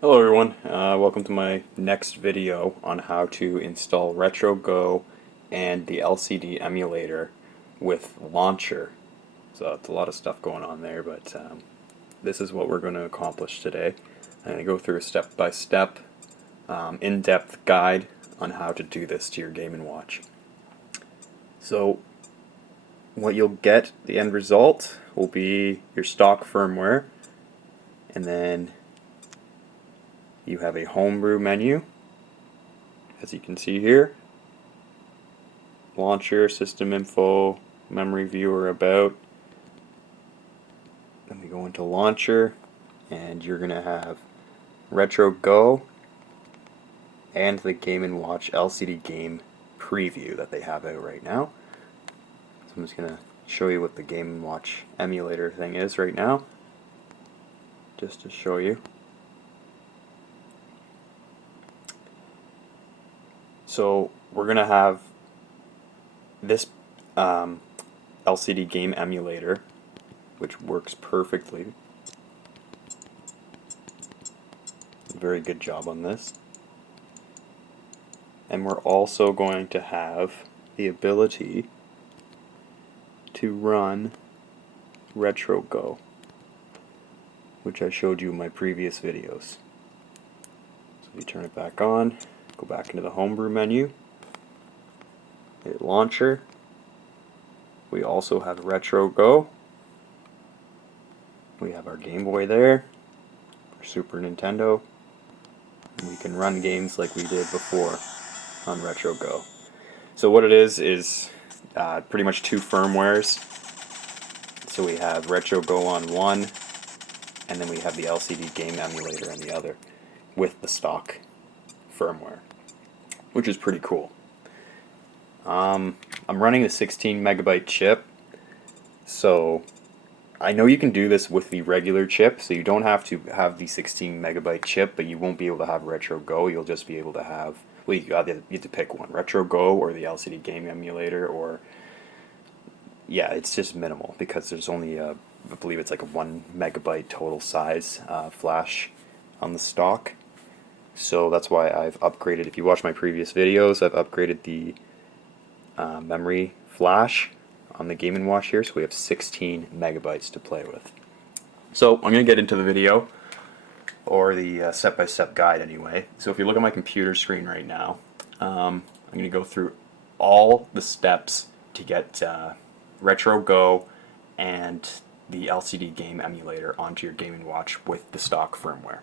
Hello everyone, welcome to my next video on how to install RetroGO and the LCD emulator with Launcher. So it's a lot of stuff going on there, but this is what we're going to accomplish today. I'm going to go through a step-by-step, in-depth guide on how to do this to your Game & Watch. So what you'll get, the end result, will be your stock firmware, and then you have a Homebrew menu, as you can see here. Launcher, system info, memory viewer, about. Then we go into launcher, and you're going to have RetroGO and the Game & Watch LCD game preview that they have out right now. So I'm just going to show you what the Game & Watch emulator thing is right now, just to show you. So we're going to have this LCD game emulator, which works perfectly. Very good job on this. And we're also going to have the ability to run RetroGO, which I showed you in my previous videos. So you turn it back on, go back into the Homebrew menu, hit Launcher. We also have RetroGO. We have our Game Boy there, our Super Nintendo, and we can run games like we did before on RetroGO. So what it is pretty much two firmwares. So we have RetroGO on one, and then we have the LCD game emulator on the other, with the stock firmware, which is pretty cool. I'm running the 16 megabyte chip, so I know you can do this with the regular chip, so you don't have to have the 16 megabyte chip, but you won't be able to have RetroGO. You'll just be able to have, well, you have to pick one, RetroGO or the LCD game emulator, or yeah, it's just minimal because there's only I believe it's like a 1 megabyte total size flash on the stock. So that's why I've upgraded. If you watch my previous videos, I've upgraded the memory flash on the Game & Watch here, so we have 16 megabytes to play with. So I'm going to get into the video, or the step-by-step guide anyway. So if you look at my computer screen right now, I'm going to go through all the steps to get RetroGO and the LCD game emulator onto your Game & Watch with the stock firmware.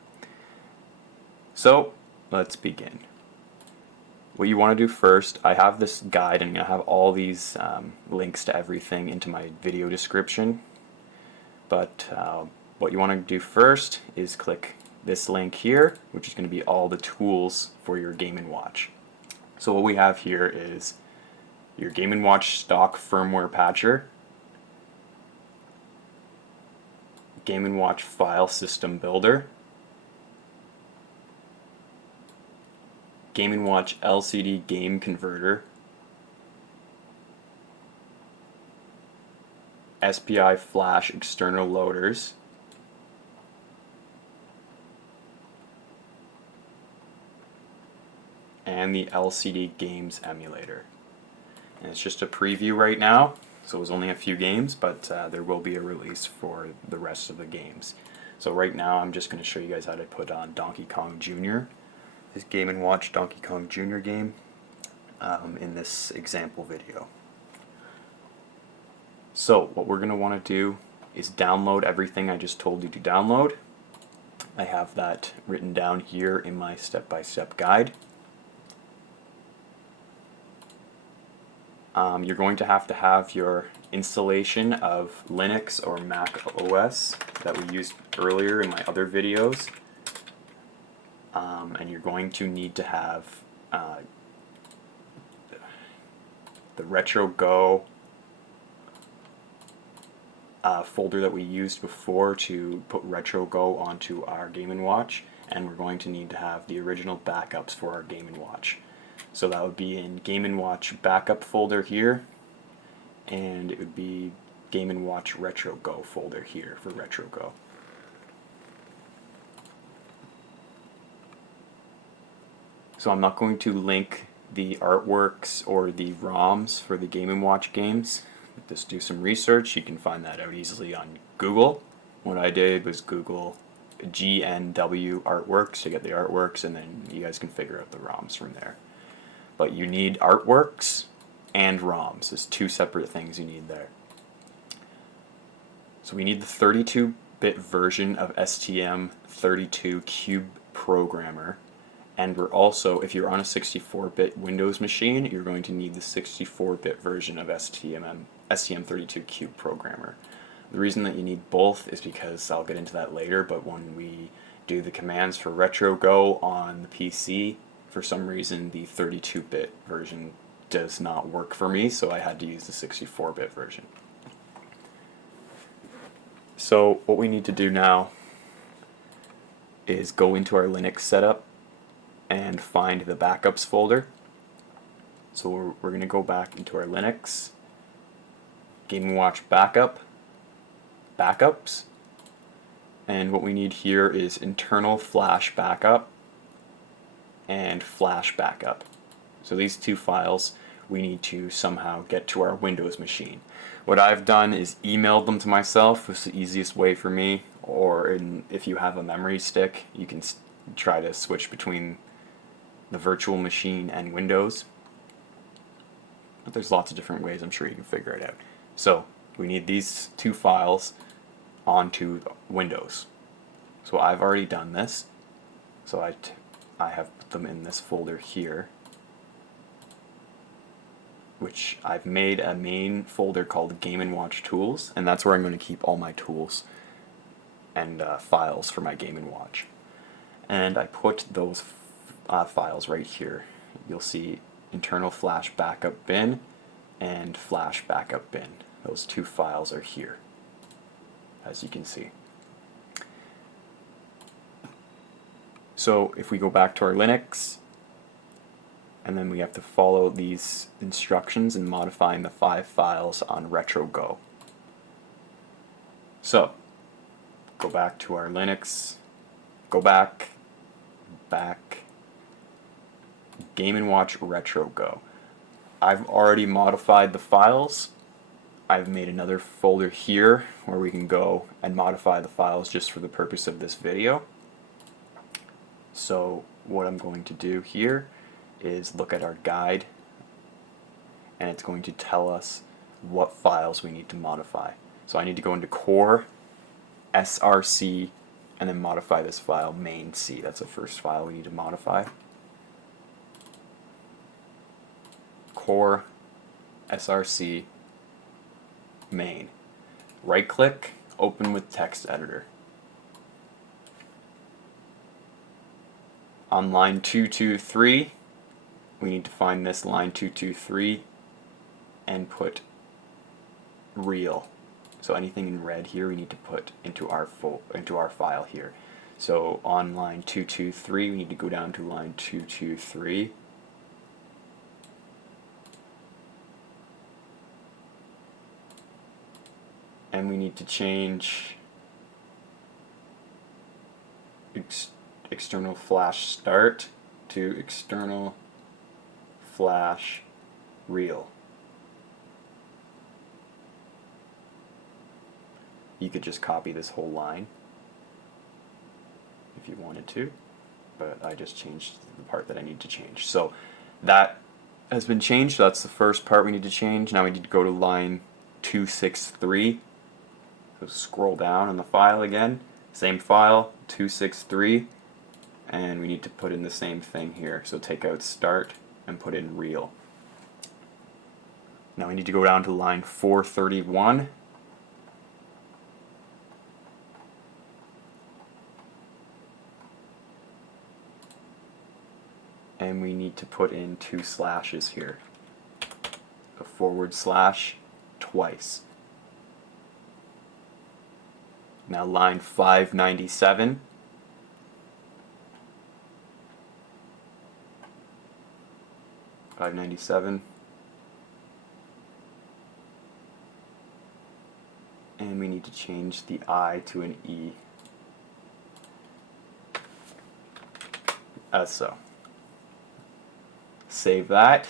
So let's begin. What you want to do first, I have this guide and I have all these links to everything into my video description, but what you want to do first is click this link here, which is going to be all the tools for your Game & Watch. So what we have here is your Game & Watch stock firmware patcher, Game & Watch file system builder, Game & Watch LCD game converter, SPI flash external loaders, and the LCD games emulator. And it's just a preview right now, so it was only a few games, but there will be a release for the rest of the games. So right now I'm just going to show you guys how to put on Donkey Kong Jr., his Game & Watch Donkey Kong Jr. game, in this example video. So what we're going to want to do is download everything I just told you to download. I have that written down here in my step-by-step guide. You're going to have your installation of Linux or Mac OS that we used earlier in my other videos. And you're going to need to have the RetroGO folder that we used before to put RetroGO onto our Game & Watch, and we're going to need to have the original backups for our Game & Watch. So that would be in Game & Watch backup folder here, and it would be Game & Watch RetroGO folder here for RetroGO. So I'm not going to link the artworks or the ROMs for the Game & Watch games. Just do some research. You can find that out easily on Google. What I did was Google GNW artworks to get the artworks, and then you guys can figure out the ROMs from there. But you need artworks and ROMs. There's two separate things you need there. So we need the 32-bit version of STM32 Cube Programmer. And we're also, if you're on a 64-bit Windows machine, you're going to need the 64-bit version of STM32 Cube Programmer. The reason that you need both is because I'll get into that later, but when we do the commands for RetroGO on the PC, for some reason the 32-bit version does not work for me, so I had to use the 64-bit version. So what we need to do now is go into our Linux setup and find the backups folder. So we're going to go back into our Linux, Game & Watch backup, backups, and what we need here is internal flash backup and flash backup. So these two files we need to somehow get to our Windows machine. What I've done is emailed them to myself. It's the easiest way for me, or if you have a memory stick, you can try to switch between the virtual machine and Windows. But there's lots of different ways, I'm sure you can figure it out. So we need these two files onto Windows. So I've already done this. So I have put them in this folder here, which I've made a main folder called Game & Watch Tools, and that's where I'm going to keep all my tools and files for my Game & Watch. And I put those files right here. You'll see internal flash backup bin and flash backup bin. Those two files are here, as you can see. So if we go back to our Linux, and then we have to follow these instructions in modifying the 5 files on RetroGO. So, go back to our Linux, go back, Game & Watch RetroGO. I've already modified the files. I've made another folder here where we can go and modify the files just for the purpose of this video. So what I'm going to do here is look at our guide, and it's going to tell us what files we need to modify. So I need to go into core, src, and then modify this file, main C. That's the first file we need to modify. Core, src, main. Right click, open with text editor. On line 223, we need to find this line 223 and put real. So anything in red here we need to put into our file here. So on line 223 we need to go down to line 223 and we need to change external flash start to external flash real. You could just copy this whole line if you wanted to, but I just changed the part that I need to change. So that has been changed. That's the first part we need to change. Now we need to go to line 263. So scroll down on the file again, same file, 263, and we need to put in the same thing here. So take out start and put in real. Now we need to go down to line 431. And we need to put in 2 slashes here. A / twice. Now line 597. And we need to change the I to an E. As so. Save that.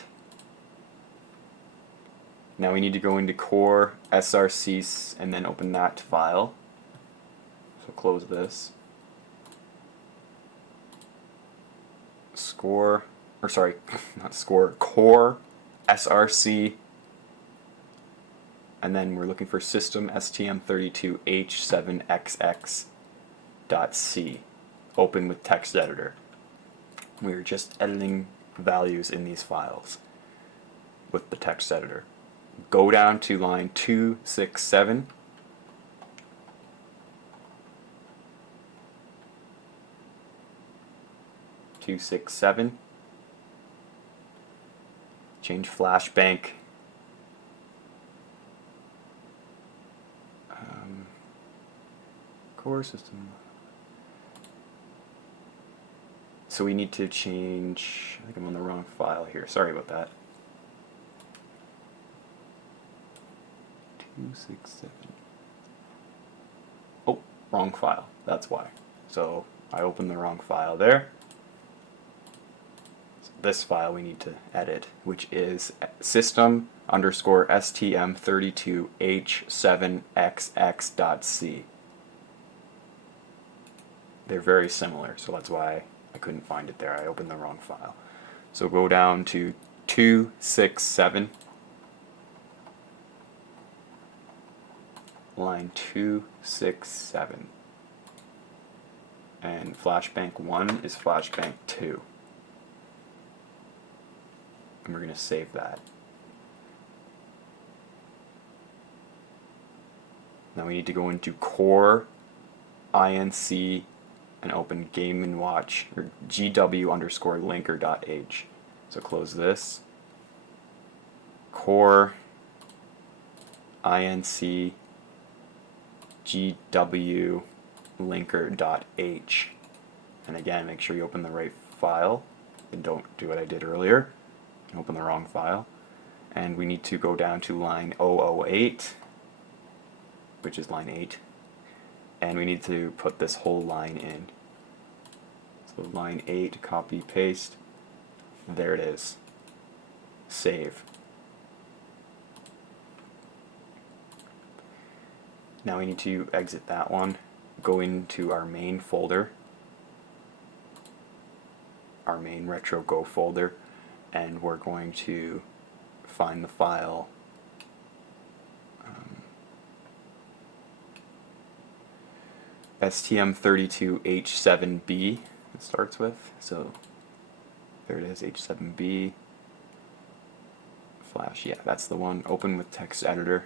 Now we need to go into core src and then open that file. So close this. Core src, and then we're looking for system stm32h7xx.c. Open with text editor. We're just editing values in these files with the text editor. Go down to line 267. Change flashbank. Core system. So we need to change, I think I'm on the wrong file here. Sorry about that. 267. Oh, wrong file. That's why. So I opened the wrong file there. So this file we need to edit, which is system_stm32h7xx.c. They're very similar, so that's why I couldn't find it there. I opened the wrong file. So go down to 267, line 267, and flashbank 1 is flashbank 2. And we're going to save that. Now we need to go into core inc and open game and watch, or gw_linker.h. So close this. Core inc gw_linker.h. And again, make sure you open the right file and don't do what I did earlier. Open the wrong file. And we need to go down to line 008, which is line 8. And we need to put this whole line in. So line 8, copy, paste. There it is. Save. Now we need to exit that one, go into our main folder, our main RetroGO folder, and we're going to find the file stm32h7b it starts with. So there it is, h7b flash. Yeah, that's the one. Open with text editor.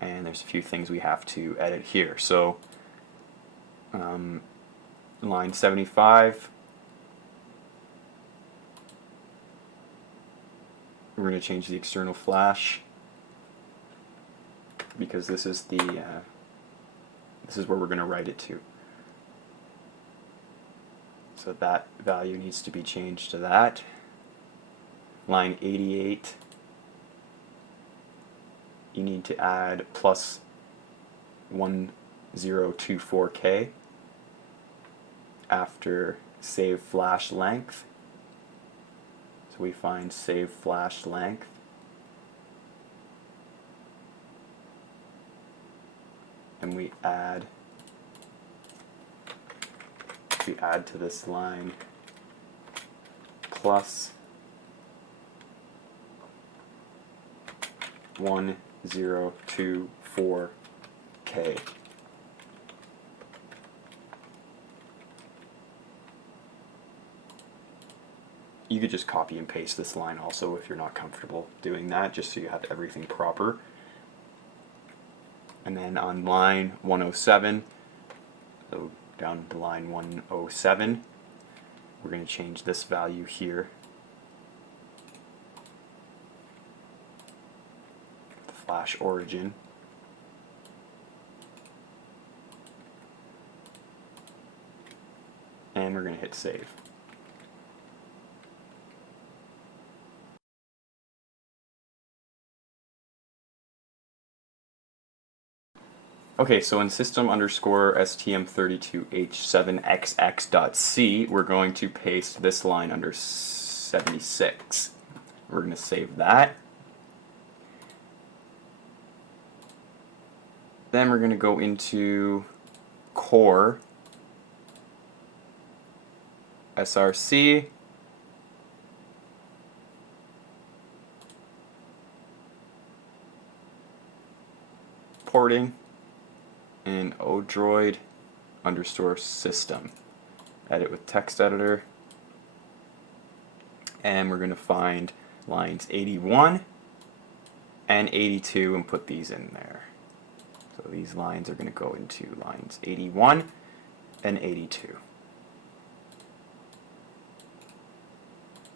And there's a few things we have to edit here. So line 75, we're going to change the external flash because this is the this is where we're going to write it to. So that value needs to be changed to that. Line 88, you need to add plus 1024K after save flash length. So we find save flash length. And we add to this line plus 1024K. You could just copy and paste this line also if you're not comfortable doing that, just so you have everything proper. And then on line 107, so down to line 107, we're going to change this value here. The flash origin. And we're going to hit save. Okay, so in system underscore stm32h7xx.c, we're going to paste this line under 76. We're going to save that. Then we're going to go into core src, porting, and odroid underscore system. Edit with text editor. And we're going to find lines 81 and 82 and put these in there. So these lines are going to go into lines 81 and 82.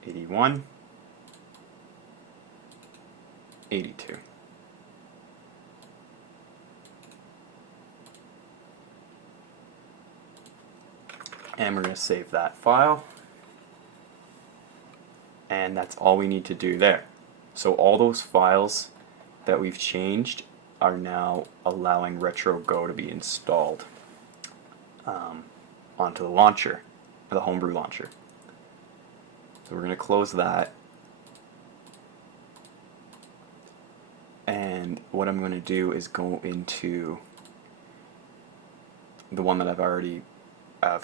81, 82. And we're going to save that file. And that's all we need to do there. So all those files that we've changed are now allowing RetroGO to be installed onto the launcher, the Homebrew launcher. So we're going to close that. And what I'm going to do is go into the one that I've already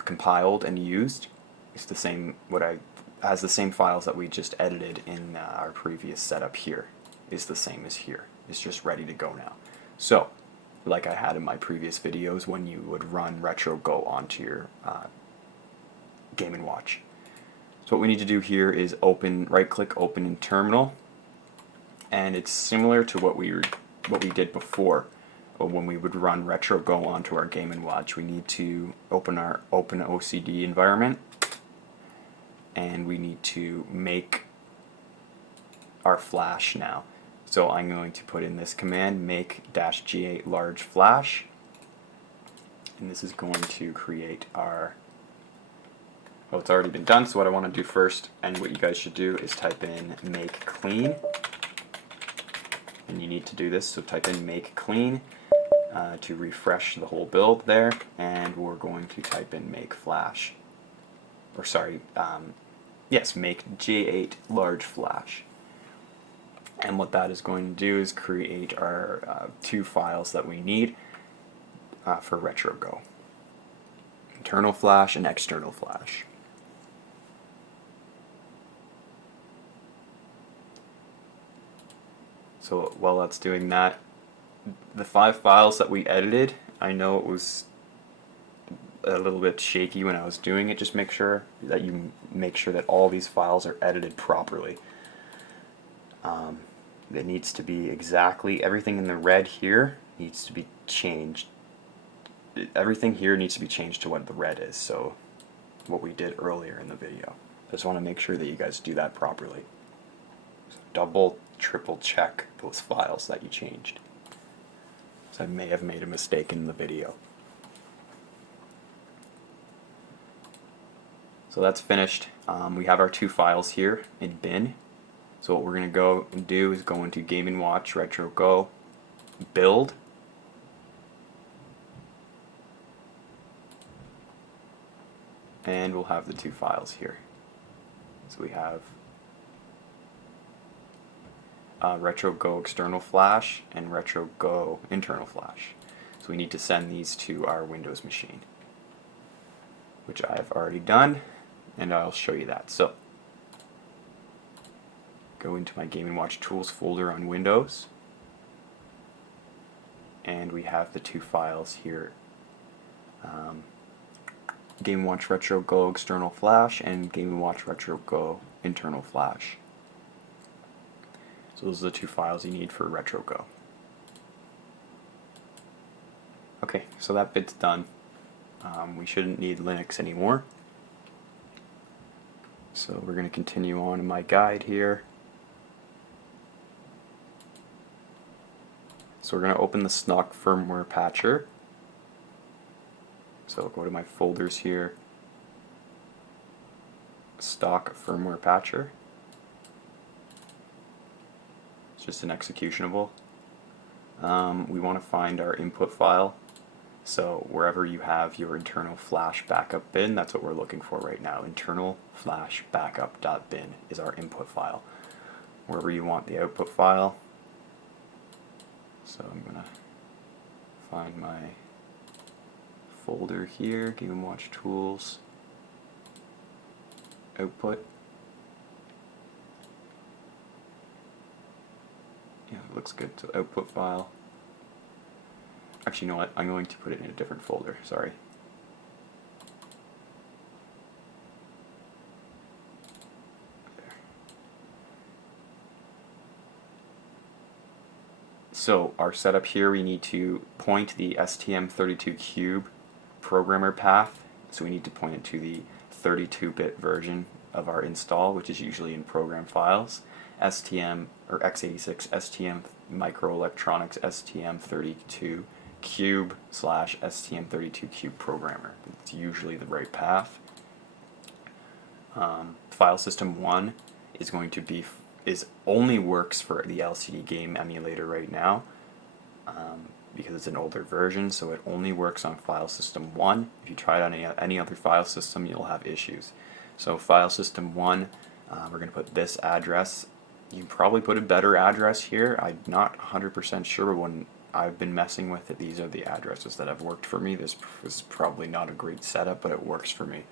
compiled and used. It's the same, has the same files that we just edited in our previous setup here. Is the same as here. It's just ready to go now. So, like I had in my previous videos when you would run RetroGO onto your Game & Watch. So what we need to do here is right-click, open in Terminal, and it's similar to what we did before. When we would run RetroGO onto our Game & Watch, we need to open our OpenOCD environment, and we need to make our flash now. So I'm going to put in this command, make -G8 large flash, and this is going to create our, well, it's already been done, so what I want to do first, and what you guys should do, is type in make clean, and you need to do this, so type in make clean to refresh the whole build there, and we're going to type in make flash, or sorry, yes, make G8 large flash. And what that is going to do is create our two files that we need for RetroGO. Internal flash and external flash. So while that's doing that, the 5 files that we edited, I know it was a little bit shaky when I was doing it. Just make sure that you make sure that all these files are edited properly. It needs to be exactly, everything in the red here needs to be changed. Everything here needs to be changed to what the red is, so what we did earlier in the video. I just want to make sure that you guys do that properly. So double, triple check those files that you changed. So I may have made a mistake in the video. So that's finished. We have our 2 files here in bin. So what we're going to go and do is go into Game & Watch, RetroGO, build, and we'll have the 2 files here. So we have RetroGO external flash and RetroGO internal flash. So we need to send these to our Windows machine, which I have already done, and I'll show you that. So go into my Game & Watch Tools folder on Windows, and we have the 2 files here, Game & Watch RetroGO external flash and Game & Watch RetroGO internal flash. So those are the 2 files you need for RetroGO. Okay, so that bit's done. We shouldn't need Linux anymore. So we're going to continue on in my guide here. So we're going to open the stock firmware patcher. So I'll go to my folders here, stock firmware patcher. It's just an executable. We want to find our input file So wherever you have your internal flash backup bin, that's what we're looking for right now. Internal flash backup.bin is our input file. Wherever you want the output file. So I'm going to find my folder here, Game & Watch Tools, output. Yeah, it looks good. So output file. Actually, you know what? I'm going to put it in a different folder. Sorry. There. So our setup here, we need to point the STM32Cube programmer path. So we need to point it to the 32-bit version of our install, which is usually in program files. STM or x86 STM microelectronics STM32 cube / STM32 cube programmer. It's usually the right path. File system 1 is going to be only works for the LCD game emulator right now, because it's an older version, so it only works on file system 1. If you try it on any other file system, you'll have issues. So file system 1, we're going to put this address. You can probably put a better address here. I'm not 100% sure, but when I've been messing with it, these are the addresses that have worked for me. This is probably not a great setup, but it works for me.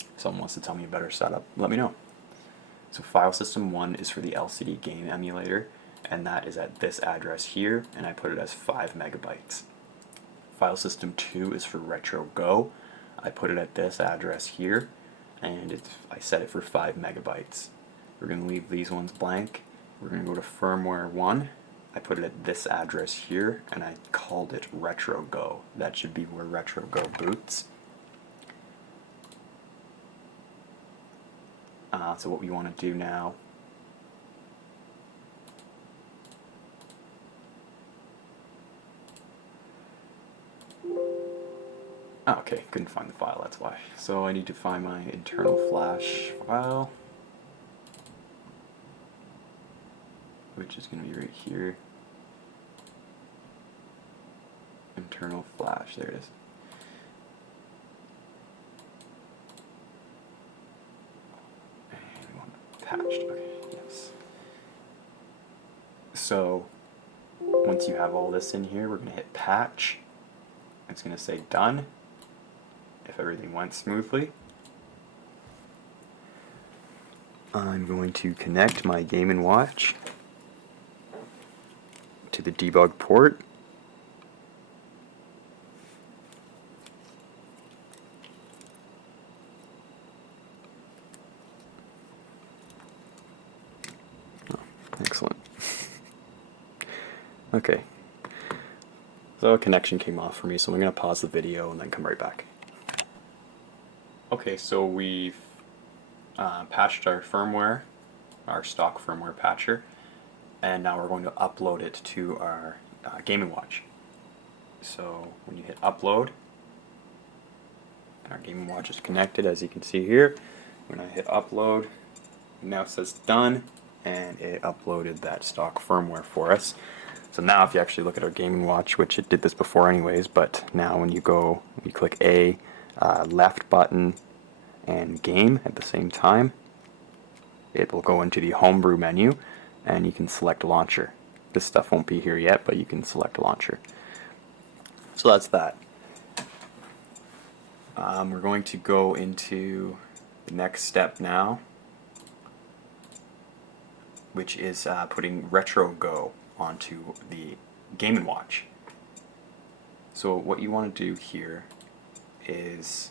If someone wants to tell me a better setup, let me know. So file system 1 is for the LCD game emulator, and that is at this address here, and I put it as 5 megabytes. File system 2 is for RetroGO. I put it at this address here, and I set it for 5 megabytes. We're going to leave these ones blank. We're going to go to firmware 1. I put it at this address here, and I called it RetroGO. That should be where RetroGO boots. So what we want to do now okay, couldn't find the file, that's why. So I need to find my internal flash file, which is going to be right here. Internal flash, there it is. And we want patched, okay, yes. So once you have all this in here, we're going to hit patch. It's going to say done if everything went smoothly. I'm going to connect my Game & Watch to the debug port. Oh, excellent. Okay. So a connection came off for me, so I'm going to pause the video and then come right back. Okay, so we've patched our firmware, our stock firmware patcher, and now we're going to upload it to our Game & Watch. So when you hit upload, and our Game & Watch is connected, as you can see here. When I hit upload, it now says done, and it uploaded that stock firmware for us. So now if you actually look at our Game & Watch, which it did this before anyways, but now when you click A, left button, and game at the same time, it will go into the Homebrew menu, and you can select launcher. This stuff won't be here yet, but you can select launcher. So that's that. We're going to go into the next step now, which is putting RetroGO onto the Game & Watch. So what you want to do here is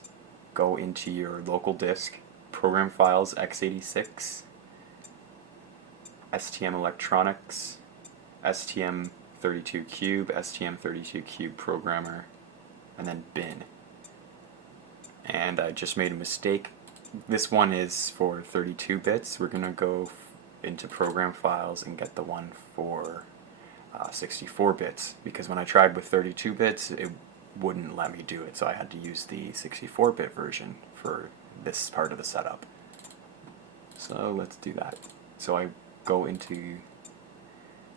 go into your local disk, program files x86, STM electronics, STM32 cube, STM32 cube programmer, and then bin. And I just made a mistake. This one is for 32 bits. We're going to go into program files and get the one for 64 bits, because when I tried with 32 bits it wouldn't let me do it, so I had to use the 64-bit version for this part of the setup. So let's do that. So I go into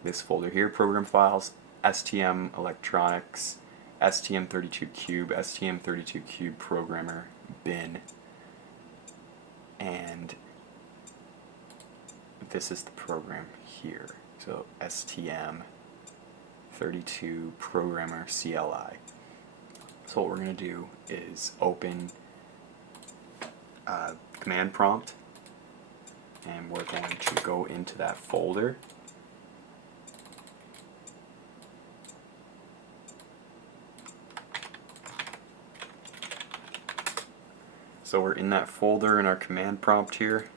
this folder here, program files, STM electronics, STM32Cube, STM32Cube programmer bin, and this is the program here. So STM32 programmer CLI. So what we're going to do is open command prompt, and we're going to go into that folder. So we're in that folder in our command prompt here,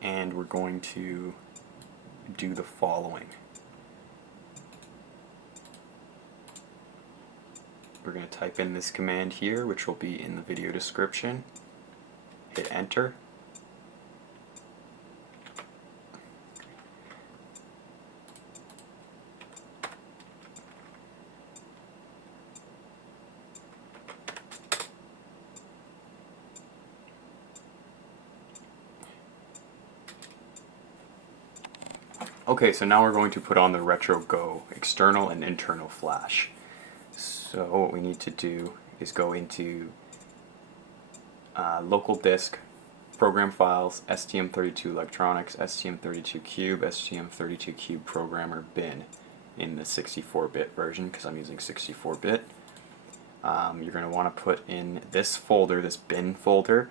and we're going to do the following. We're going to type in this command here, which will be in the video description. Hit enter. Okay, so now we're going to put on the RetroGO external and internal flash. So what we need to do is go into local disk, program files, STM32 electronics, STM32Cube, STM32Cube programmer bin in the 64-bit version, because I'm using 64-bit. You're going to want to put in this folder, this bin folder,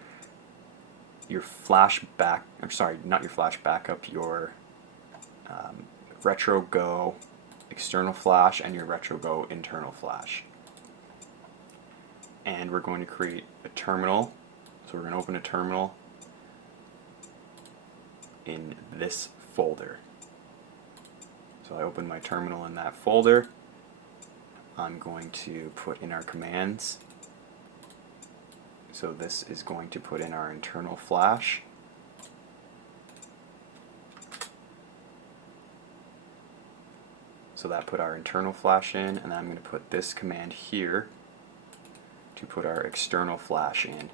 your flash back, I'm sorry, not your flash backup, your RetroGO external flash and your RetroGO internal flash. And we're going to create a terminal. So we're going to open a terminal in this folder. So I open my terminal in that folder. I'm going to put in our commands. So this is going to put in our internal flash. So that put our internal flash in, and then I'm going to put this command here to put our external flash in.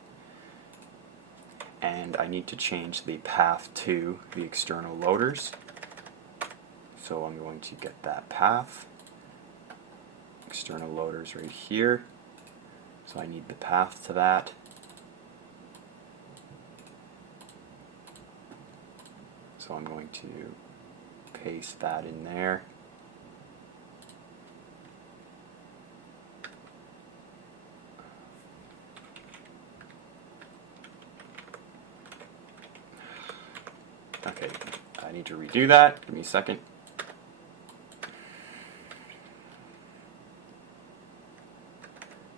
And I need to change the path to the external loaders. So I'm going to get that path. External loaders right here. So I need the path to that. So I'm going to paste that in there. Okay, I need to redo that. Give me a second.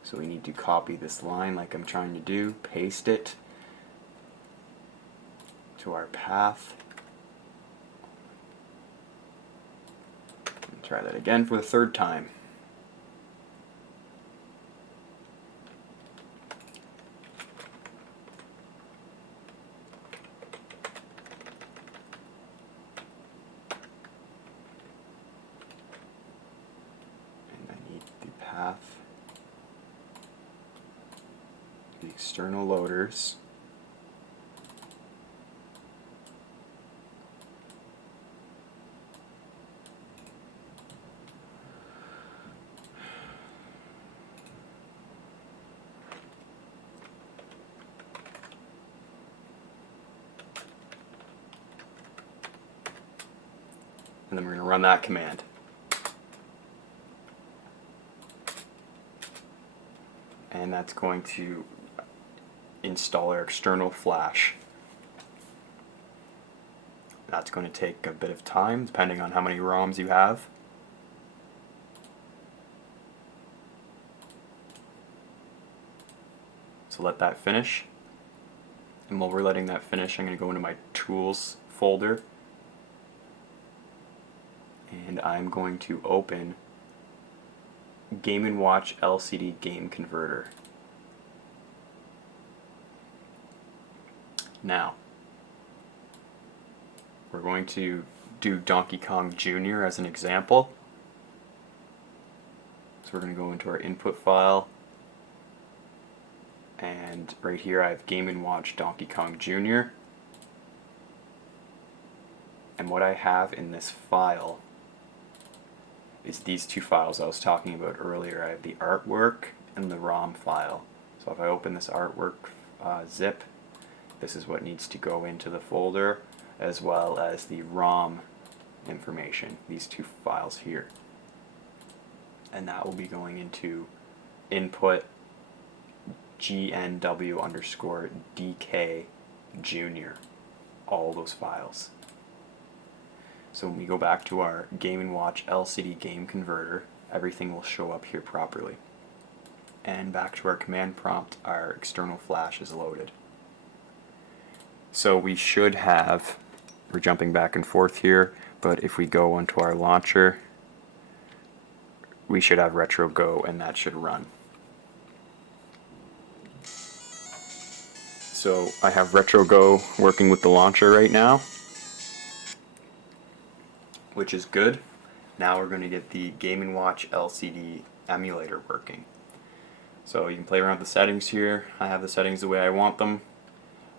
So we need to copy this line like I'm trying to do, paste it to our path. And try that again for the third time. Path, the external loaders, and then we're going to run that command. And that's going to install our external flash. That's going to take a bit of time depending on how many ROMs you have. So let that finish. And while we're letting that finish, I'm going to go into my tools folder, and I'm going to open Game & Watch LCD Game Converter. Now, we're going to do Donkey Kong Jr. as an example. So we're going to go into our input file, and right here I have Game & Watch Donkey Kong Jr. And what I have in this file is these two files I was talking about earlier. I have the artwork and the ROM file. So if I open this artwork zip, this is what needs to go into the folder, as well as the ROM information, these two files here. And that will be going into input GNW_DK junior, all those files. So when we go back to our Game & Watch LCD game converter, everything will show up here properly. And back to our command prompt, our external flash is loaded. So we should have, we're jumping back and forth here, but if we go onto our launcher, we should have RetroGO and that should run. So I have RetroGO working with the launcher right now, which is good. Now we're going to get the Game & Watch LCD emulator working. So you can play around with the settings here. I have the settings the way I want them.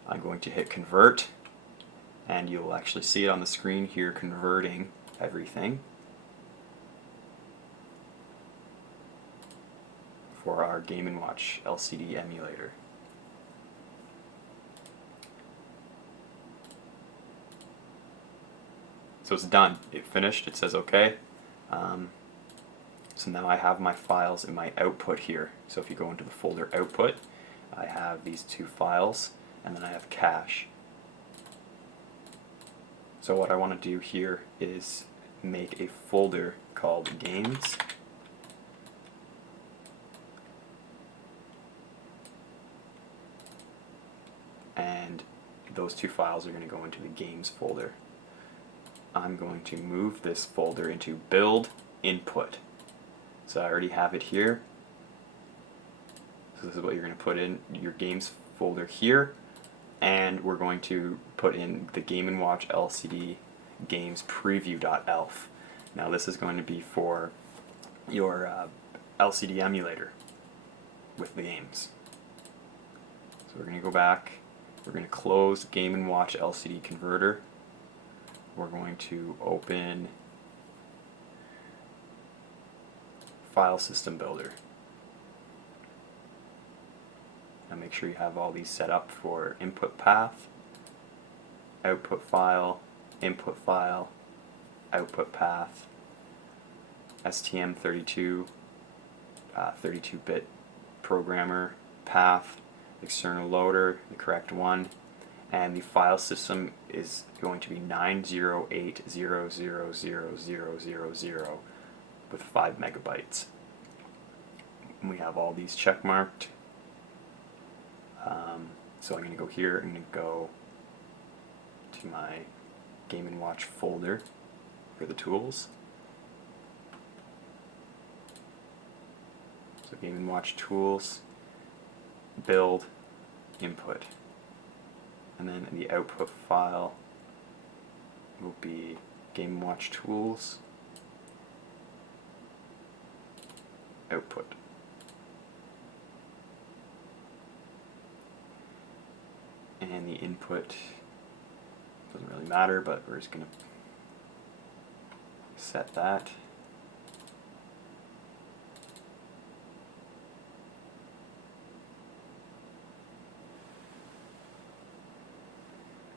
I'm going to hit convert, and you'll actually see it on the screen here converting everything for our Game & Watch LCD emulator. So it's done. It finished. It says OK. So now I have my files in my output here. So if you go into the folder output, I have these two files, and then I have cache. So what I want to do here is make a folder called games. And those two files are going to go into the games folder. I'm going to move this folder into build input. So I already have it here. So this is what you're going to put in your games folder here, and we're going to put in the Game & Watch LCD games preview.elf. Now this is going to be for your LCD emulator with the games. So we're going to go back, we're going to close Game & Watch LCD converter. We're going to open File System Builder. Now make sure you have all these set up for input path, output file, input file, output path, STM32, 32-bit programmer, path, external loader, the correct one, and the file system is going to be 908000000 with 5 megabytes. And we have all these check marked. So I'm going to go here, I'm going to go to my Game & Watch folder for the tools. So Game & Watch tools, build, input. And then the output file will be Game & Watch tools, output. And the input doesn't really matter, but we're just going to set that.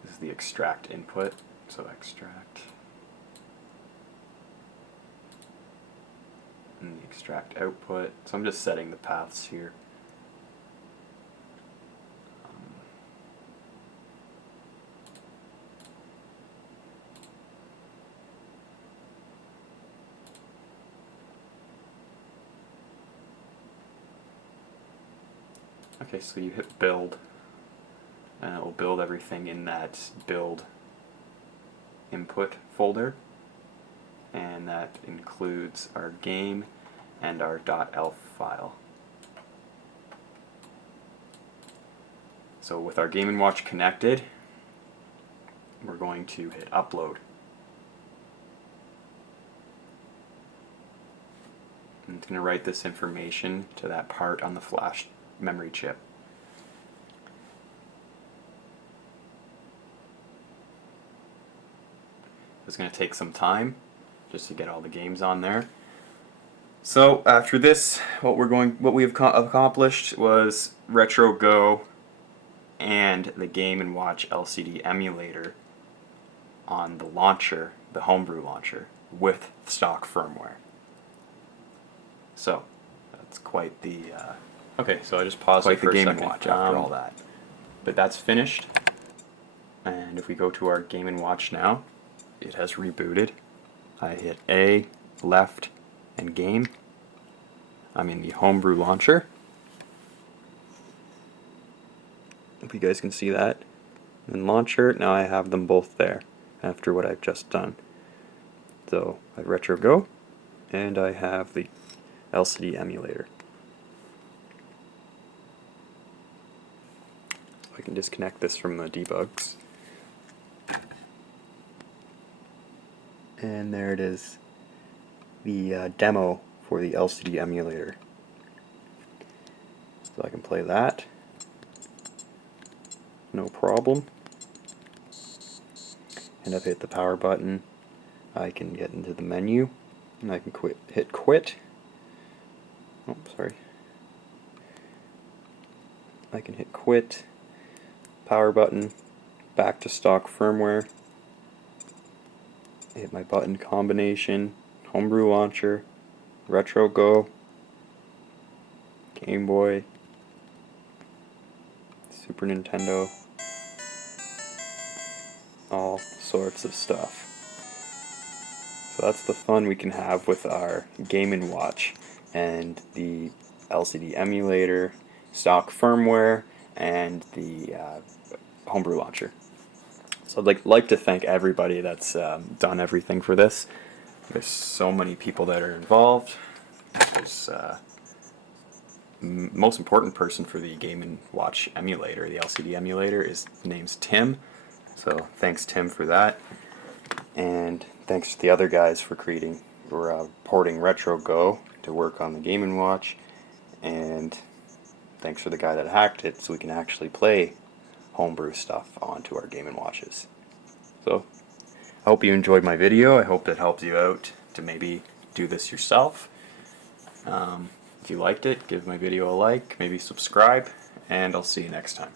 This is the extract input, so extract. And the extract output. So I'm just setting the paths here. Okay, so you hit build, and it will build everything in that build input folder, and that includes our game and our .elf file. So with our Game & Watch connected, we're going to hit upload. And it's going to write this information to that part on the flash memory chip. It's going to take some time just to get all the games on there, So after this, what we have accomplished was RetroGO and the Game & Watch LCD emulator on the launcher, the Homebrew launcher, with stock firmware. So that's quite the Okay, so I just paused it quite the for a Game second. & Watch after all that. But that's finished. And if we go to our Game & Watch now, it has rebooted. I hit A, left, and game. I'm in the Homebrew launcher. If you guys can see that. And launcher, now I have them both there after what I've just done. So I RetroGO, and I have the LCD emulator. I can disconnect this from the debugs. And there it is, the demo for the LCD emulator. So I can play that, no problem. And if I hit the power button, I can get into the menu, and I can hit quit. Oh, sorry. I can hit quit, power button, back to stock firmware, hit my button combination, Homebrew launcher, RetroGO, Game Boy, Super Nintendo, all sorts of stuff. So that's the fun we can have with our Game & Watch and the LCD emulator, stock firmware, and the Homebrew launcher. So I'd like to thank everybody that's done everything for this. There's so many people that are involved. There's most important person for the Game & Watch emulator, the LCD emulator, name's Tim. So thanks Tim for that, and thanks to the other guys for porting RetroGO to work on the Game & Watch, and thanks for the guy that hacked it so we can actually play Homebrew stuff onto our Game & Watches. So I hope you enjoyed my video. I hope that helps you out to maybe do this yourself. If you liked it, give my video a like, maybe subscribe, and I'll see you next time.